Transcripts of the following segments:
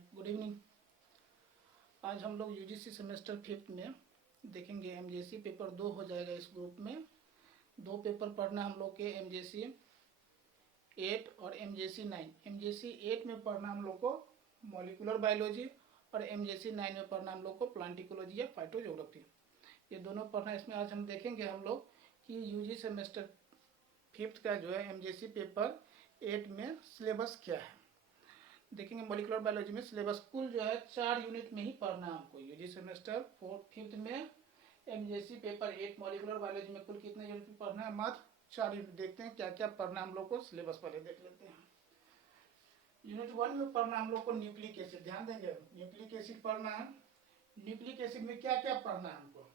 Good evening. आज हम लोग यूजीसी सेमेस्टर 5 में देखेंगे एमजेसी पेपर 2 हो जाएगा। इस ग्रुप में 2 पेपर पढ़ना हम लोग के एमजेसी 8 और एमजेसी 9। एमजेसी 8 में पढ़ना हम लोग को मॉलिक्यूलर बायोलॉजी और एमजेसी 9 में पढ़ना हम लोग को प्लांट इकोलॉजी या फाइटोजियोग्राफी। ये दोनों पढ़ना। इसमें आज हम देखेंगे हम लोग कि यूजी सेमेस्टर 5 का जो है एमजेसी पेपर 8 में सिलेबस क्या है। देखेंगे मॉलिक्यूलर बायोलॉजी में सिलेबस कुल जो है 4 यूनिट में ही पढ़ना है हमको। यूजी सेमेस्टर 5 में एमजेसी पेपर 8 मॉलिक्यूलर बायोलॉजी में कुल कितने यूनिट पढ़ना है? मात्र 4 यूनिट। देखते हैं क्या क्या पढ़ना हम लोग को। सिलेबस पहले देख लेते हैं। यूनिट 1 में पढ़ना हम लोग को न्यूक्लिक एसिड। ध्यान देंगे, न्यूक्लिक एसिड पढ़ना है। न्यूक्लिक एसिड में क्या क्या पढ़ना है हमको?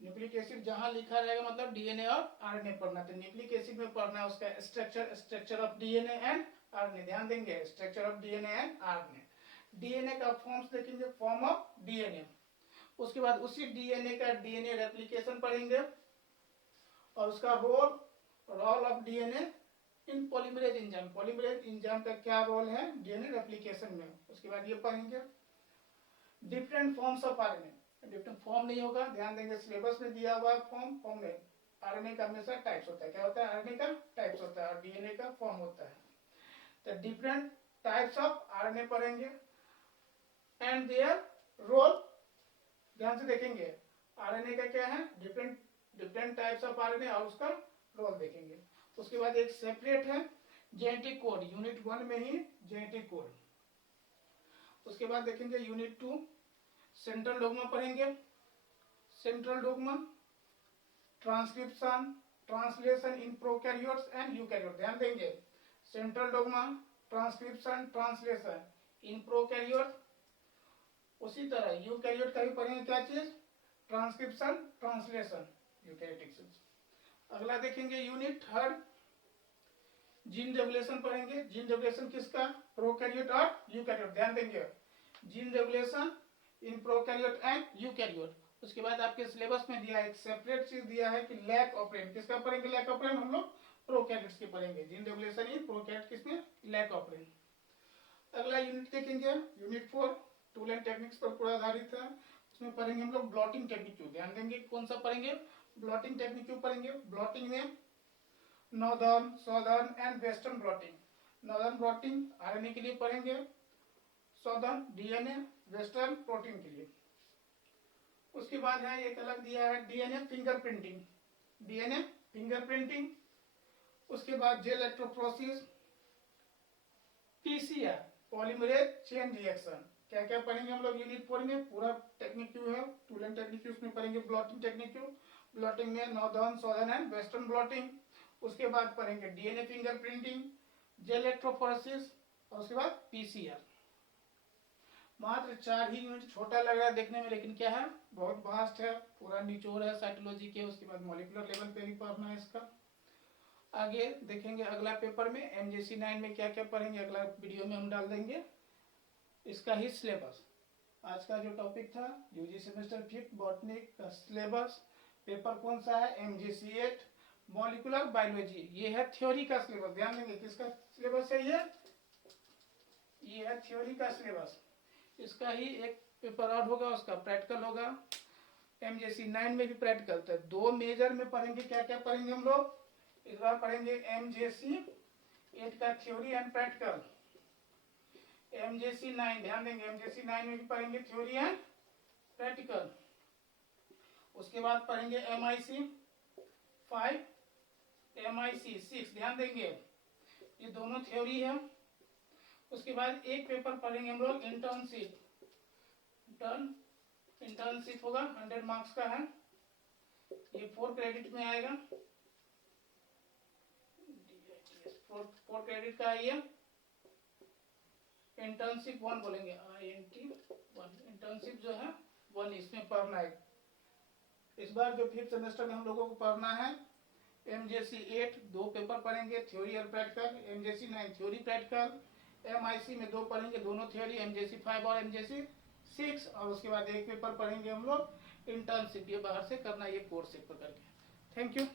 न्यूक्लिक एसिड जहां लिखा रहेगा मतलब डीएनए और आरएनए पढ़ना। तो न्यूक्लिक एसिड में पढ़ना है उसका structure of DNA and RNA. ध्यान देंगे, structure of DNA and RNA. DNA का फॉर्म्स देखेंगे, फॉर्म ऑफ डीएनए। उसके बाद उसी डीएनए का डीएनए रेप्लिकेशन पढ़ेंगे और उसका role of DNA in polymerase enzyme. Polymerase enzyme का क्या रोल है डीएनए रेप्लिकेशन में। उसके बाद ये पढ़ेंगे different forms of RNA. Different form नहीं होगा, ध्यान देंगे सिलेबस में दिया हुआ फॉर्म में आरएनए का हमेशा टाइप्स होता है। क्या होता है? आरएनए का टाइप्स होता है और डीएनए का फॉर्म होता है। तो डिफरेंट टाइप्स ऑफ आरएनए पढ़ेंगे एंड देयर रोल। ध्यान से देखेंगे आरएनए का क्या है, डिफरेंट टाइप्स ऑफ आरएनए और उसका रोल देखेंगे। उसके बाद एक सेपरेट है जेनेटिक कोड, यूनिट 1 में ही जेनेटिक कोड। उसके बाद देखेंगे यूनिट 2 सेंट्रल डोग्मा पढ़ेंगे। Central dogma, transcription, translation in prokaryotes and eukaryote. ध्यान देंगे central dogma, transcription, translation in prokaryote. उसी तरह यूकैरियोट का भी पढ़ेंगे क्या चीज? Transcription, translation eukaryotic cells. अगला देखेंगे यूनिट 3 जीन रेगुलेशन पढ़ेंगे। जीन रेगुलेशन किसका? प्रोकैरियोट और यूकैरियोट। ध्यान देंगे gene regulation in prokaryote and eukaryote. उसके बाद आपके सिलेबस में दिया है एक सेपरेट चीज दिया है कि लैक ऑपरेंड। किसका पढ़ेंगे? लैक ऑपरेंड हम लोग प्रोकैरियोट्स के पढ़ेंगे। जीन रेगुलेशन इन प्रोकैरियोट किसमें? Lack operand. अगला यूनिट देखेंगे यूनिट 4 टूल एंड टेक्निक्स पर पूरा आधारित है। उसमें पढ़ेंगे हम लोग ब्लॉटिंग टेक्निक। ध्यान देंगे कौन सा पढ़ेंगे? ब्लॉटिंग टेक्निक पढ़ेंगे। ब्लॉटिंग में northern, southern and western blotting. Northern blotting RNA के लिए पढ़ेंगे, साउदर्न डीएनए, वेस्टर्न प्रोटीन के लिए। उसके बाद है एक अलग दिया है डीएनए फिंगरप्रिंटिंग। DNA fingerprinting. उसके बाद gel electrophoresis, PCR polymerase chain reaction. क्या क्या पढ़ेंगे हम लोग यूनिट 4 में? पूरा टेक्निक क्यों है, टूल एंड टेक्निक उसमें पढ़ेंगे। ब्लॉटिंग टेक्निक क्यों, ब्लॉटिंग में northern, southern and western blotting. उसके बाद पढ़ेंगे डीएनए फिंगरप्रिंटिंग, जेल इलेक्ट्रोफोरेसिस और उसके बाद पीसीआर। मात्र 4 ही यूनिट। छोटा लग रहा है देखने में, लेकिन क्या है बहुत वास्ट है, पूरा निचोड़ है साइटोलॉजी के। उसके बाद मॉलिक्यूलर लेवल पे भी पढ़ना है इसका। आगे देखेंगे अगला पेपर में एमजेसी 9 में क्या क्या पढ़ेंगे, अगला वीडियो में हम डाल देंगे इसका ही सिलेबस। आज का जो टॉपिक था यूजी सेमेस्टर 5 बॉटनी का सिलेबस। पेपर कौन सा है? MJC 8 molecular biology. ये है थ्योरी का सिलेबस। ध्यान देंगे किसका सिलेबस है ये है थ्योरी का सिलेबस। इसका ही एक पेपर और होगा, उसका प्रैक्टिकल होगा। एमजेसी 9 में भी प्रैक्टिकल। तो 2 मेजर में पढ़ेंगे। क्या क्या पढ़ेंगे हम लोग इस बार? पढ़ेंगे एमजेसी 8 का थ्योरी एंड प्रैक्टिकल। एमजेसी 9 ध्यान देंगे एमजेसी 9 में भी पढ़ेंगे थ्योरी एंड प्रैक्टिकल। उसके बाद पढ़ेंगे एमआईसी 5, एमआईसी 6। ध्यान देंगे ये दोनों थ्योरी है। उसके बाद एक पेपर पढ़ेंगे हम लोग इंटर्नशिप। इंटर्नशिप होगा 100 मार्क्स का है, ये 4 क्रेडिट में आएगा। 4 क्रेडिट का है ये। इंटर्नशिप 1 बोलेंगे, INT1। इंटर्नशिप जो है 1 इसमें पढ़ना है। इस बार जो 5th सेमेस्टर में हम लोगों को पढ़ना है एमजेसी 8 2 पेपर पढ़ेंगे, थ्योरी और practical. MJC 9 theory practical. MIC में 2 पढ़ेंगे, दोनों थ्योरी, एमजेसी 5 और एमजेसी 6। और उसके बाद एक पेपर पढ़ेंगे हम लोग इंटर्नशिप। ये बाहर से करना, ये कोर्स एक प्रकार के। Thank you.